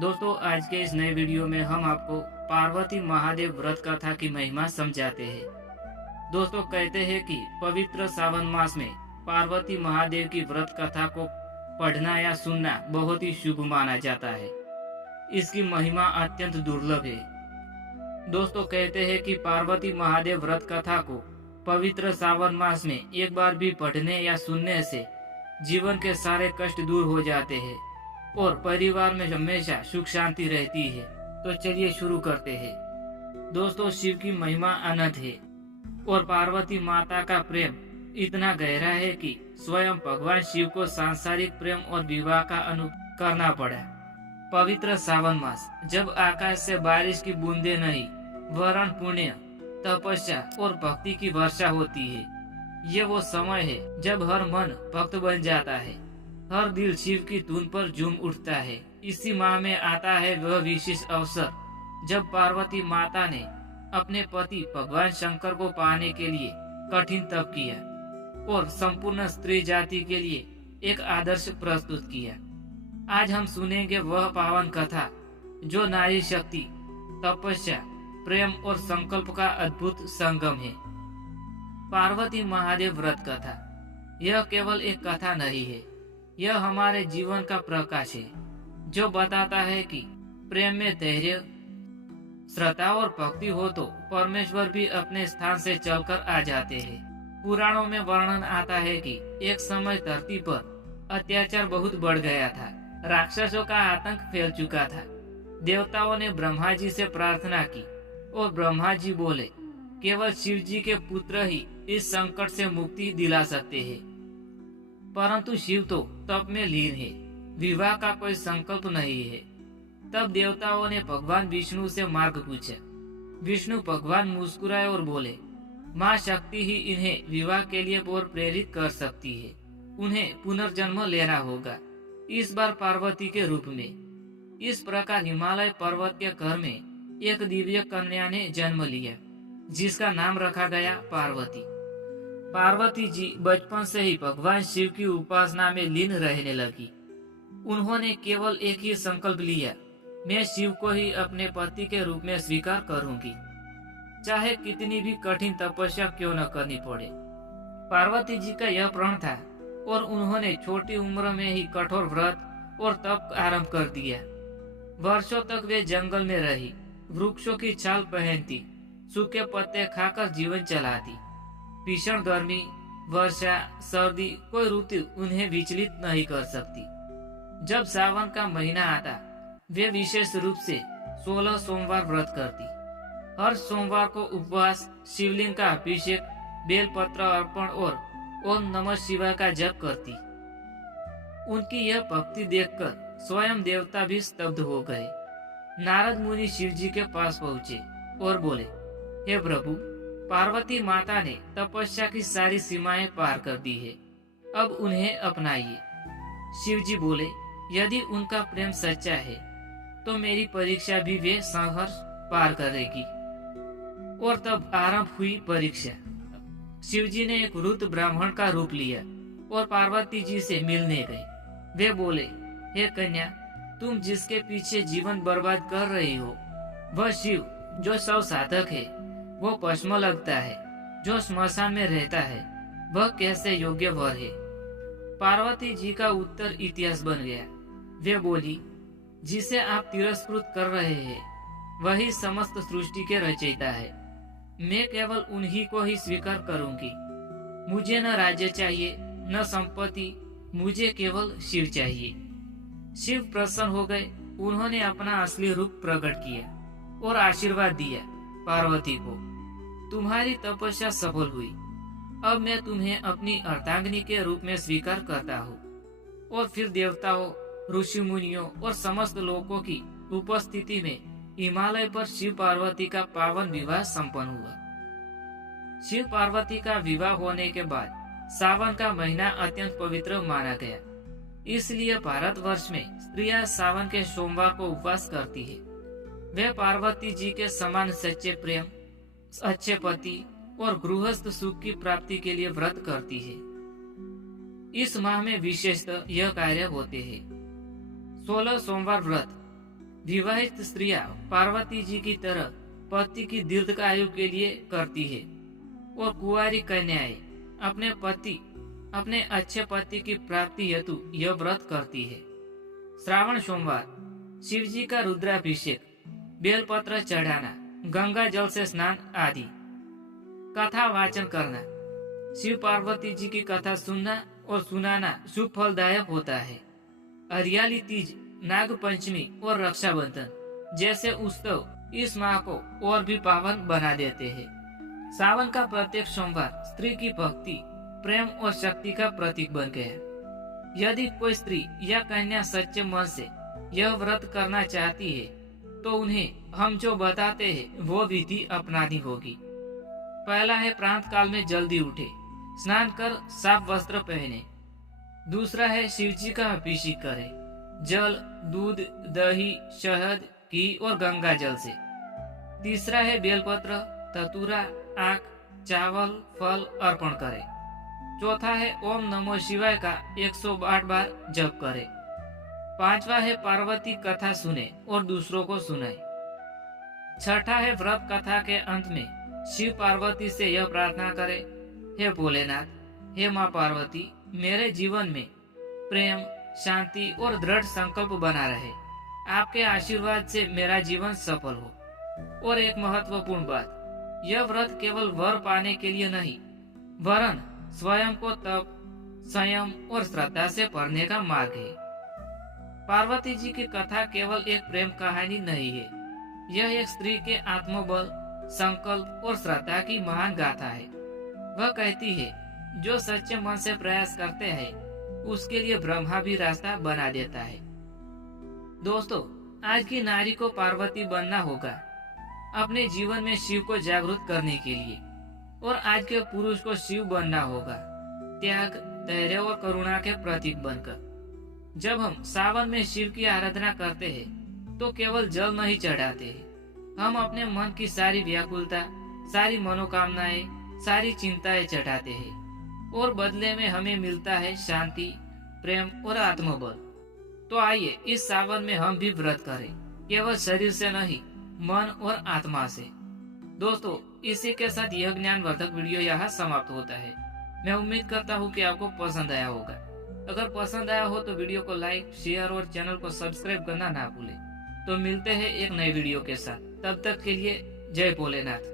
दोस्तों, आज के इस नए वीडियो में हम आपको पार्वती महादेव व्रत कथा की महिमा समझाते हैं। दोस्तों, कहते हैं कि पवित्र सावन मास में पार्वती महादेव की व्रत कथा को पढ़ना या सुनना बहुत ही शुभ माना जाता है। इसकी महिमा अत्यंत दुर्लभ है। दोस्तों, कहते हैं कि पार्वती महादेव व्रत कथा को पवित्र सावन मास में एक बार भी पढ़ने या सुनने से जीवन के सारे कष्ट दूर हो जाते हैं और परिवार में हमेशा सुख शांति रहती है। तो चलिए शुरू करते हैं। दोस्तों, शिव की महिमा अनंत है और पार्वती माता का प्रेम इतना गहरा है कि स्वयं भगवान शिव को सांसारिक प्रेम और विवाह का अनुभव करना पड़ा। पवित्र सावन मास, जब आकाश से बारिश की बूंदें नहीं, वरण पुण्य, तपस्या और भक्ति की वर्षा होती है। ये वो समय है जब हर मन भक्त बन जाता है, हर दिल शिव की धुन पर झूम उठता है। इसी माह में आता है वह विशेष अवसर जब पार्वती माता ने अपने पति भगवान शंकर को पाने के लिए कठिन तप किया और संपूर्ण स्त्री जाति के लिए एक आदर्श प्रस्तुत किया। आज हम सुनेंगे वह पावन कथा जो नारी शक्ति, तपस्या, प्रेम और संकल्प का अद्भुत संगम है। पार्वती महादेव व्रत कथा, यह केवल एक कथा नहीं है, यह हमारे जीवन का प्रकाश है जो बताता है कि प्रेम में धैर्य, श्रद्धा और भक्ति हो तो परमेश्वर भी अपने स्थान से चलकर आ जाते हैं। पुराणों में वर्णन आता है कि एक समय धरती पर अत्याचार बहुत बढ़ गया था, राक्षसों का आतंक फैल चुका था। देवताओं ने ब्रह्मा जी से प्रार्थना की और ब्रह्मा जी बोले, केवल शिव जी के पुत्र ही इस संकट से मुक्ति दिला सकते हैं। परंतु शिव तो तप में लीन है, विवाह का कोई संकल्प नहीं है। तब देवताओं ने भगवान विष्णु से मार्ग पूछा। विष्णु भगवान मुस्कुराए और बोले, माँ शक्ति ही इन्हें विवाह के लिए और प्रेरित कर सकती है। उन्हें पुनर्जन्म लेना होगा, इस बार पार्वती के रूप में। इस प्रकार हिमालय पर्वत के घर में एक दिव्य कन्या ने जन्म लिया, जिसका नाम रखा गया पार्वती। पार्वती जी बचपन से ही भगवान शिव की उपासना में लीन रहने लगी। उन्होंने केवल एक ही संकल्प लिया, मैं शिव को ही अपने पति के रूप में स्वीकार करूंगी, चाहे कितनी भी कठिन तपस्या क्यों न करनी पड़े। पार्वती जी का यह प्रण था और उन्होंने छोटी उम्र में ही कठोर व्रत और तप आरंभ कर दिया। वर्षों तक वे जंगल में रही, वृक्षों की छाल पहनती, सूखे पत्ते खाकर जीवन चलाती। भीषण गर्मी, वर्षा, सर्दी, कोई ऋतु उन्हें विचलित नहीं कर सकती। जब सावन का महीना आता, वे विशेष रूप से 16 सोमवार व्रत करती। हर सोमवार को उपवास, शिवलिंग का अभिषेक, बेलपत्र अर्पण और ओम नमः शिवाय का जप करती। उनकी यह भक्ति देखकर स्वयं देवता भी स्तब्ध हो गए। नारद मुनि शिव जी के पास पहुँचे और बोले, हे प्रभु, पार्वती माता ने तपस्या की सारी सीमाएं पार कर दी है, अब उन्हें अपनाइए। शिव जी बोले, यदि उनका प्रेम सच्चा है तो मेरी परीक्षा भी वे संघर्ष पार करेगी। और तब आरंभ हुई परीक्षा। शिव जी ने एक वृद्ध ब्राह्मण का रूप लिया और पार्वती जी से मिलने गए। वे बोले, हे कन्या, तुम जिसके पीछे जीवन बर्बाद कर रही हो, वह शिव जो सब साधक है, वो पश्म लगता है, जो स्मशान में रहता है, वह कैसे योग्य वर है। पार्वती जी का उत्तर इतिहास बन गया। वे बोली, जिसे आप तिरस्कृत कर रहे हैं वही समस्त सृष्टि के रचयिता है। मैं केवल उन्हीं को ही स्वीकार करूंगी। मुझे न राज्य चाहिए, न संपत्ति, मुझे केवल शिव चाहिए। शिव प्रसन्न हो गए। उन्होंने अपना असली रूप प्रकट किया और आशीर्वाद दिया पार्वती को, तुम्हारी तपस्या सफल हुई। अब मैं तुम्हें अपनी अर्धांगिनी के रूप में स्वीकार करता हूँ। और फिर देवताओं, ऋषि मुनियों और समस्त लोगों की उपस्थिति में हिमालय पर शिव पार्वती का पावन विवाह संपन्न हुआ। शिव पार्वती का विवाह होने के बाद सावन का महीना अत्यंत पवित्र माना गया। इसलिए भारतवर्ष में स्त्रियां सावन के सोमवार को उपवास करती है। वे पार्वती जी के समान सच्चे प्रेम, अच्छे पति और गृहस्थ सुख की प्राप्ति के लिए व्रत करती है। इस माह में विशेषतः यह कार्य होते हैं। 16 सोमवार व्रत विवाहित स्त्रियां पार्वती जी की तरह पति की दीर्घायु के लिए करती है और कुंवारी कन्याएं अपने अच्छे पति की प्राप्ति हेतु यह व्रत करती है। श्रावण सोमवार शिव जी का रुद्राभिषेक, बेलपत्र चढ़ाना, गंगा जल से स्नान आदि। कथा वाचन करना, शिव पार्वती जी की कथा सुनना और सुनाना शुभ फलदायक होता है। हरियाली तीज, नाग पंचमी और रक्षाबंधन जैसे उत्सव इस माह को और भी पावन बना देते हैं। सावन का प्रत्येक सोमवार स्त्री की भक्ति, प्रेम और शक्ति का प्रतीक बन गया। यदि कोई स्त्री या कन्या सच्चे मन से यह व्रत करना चाहती है तो उन्हें हम जो बताते हैं वो विधि अपनानी होगी। पहला है प्रातः काल में जल्दी उठे, स्नान कर साफ वस्त्र पहने। दूसरा है शिव जी का अभिषेक करे, जल, दूध, दही, शहद, घी और गंगा जल से। तीसरा है बेलपत्र, धतूरा, आख, चावल, फल अर्पण करे। चौथा है ओम नमो शिवाय का 108 बार जप करे। पांचवा है पार्वती कथा सुने और दूसरों को सुनाए। छठा है व्रत कथा के अंत में शिव पार्वती से यह प्रार्थना करे, हे भोलेनाथ, हे माँ पार्वती, मेरे जीवन में प्रेम, शांति और दृढ़ संकल्प बना रहे। आपके आशीर्वाद से मेरा जीवन सफल हो। और एक महत्वपूर्ण बात, यह व्रत केवल वर पाने के लिए नहीं, वरन स्वयं को तप, संयम और श्रद्धा से पढ़ने का मार्ग है। पार्वती जी की कथा केवल एक प्रेम कहानी नहीं है, यह एक स्त्री के आत्मबल, संकल्प और श्रद्धा की महान गाथा है। वह कहती है, जो सच्चे मन से प्रयास करते हैं उसके लिए ब्रह्मा भी रास्ता बना देता है। दोस्तों, आज की नारी को पार्वती बनना होगा अपने जीवन में शिव को जागरूक करने के लिए, और आज के पुरुष को शिव बनना होगा त्याग, धैर्य और करुणा के प्रतीक बनकर। जब हम सावन में शिव की आराधना करते हैं तो केवल जल नहीं चढ़ाते हैं, हम अपने मन की सारी व्याकुलता, सारी मनोकामनाएं, सारी चिंताएं चढ़ाते हैं, और बदले में हमें मिलता है शांति, प्रेम और आत्मबल। तो आइए इस सावन में हम भी व्रत करें, केवल शरीर से नहीं, मन और आत्मा से। दोस्तों, इसी के साथ यह ज्ञानवर्धक वीडियो यहाँ समाप्त होता है। मैं उम्मीद करता हूँ कि आपको पसंद आया होगा। अगर पसंद आया हो तो वीडियो को लाइक, शेयर और चैनल को सब्सक्राइब करना ना भूलें। तो मिलते हैं एक नए वीडियो के साथ, तब तक के लिए जय भोलेनाथ।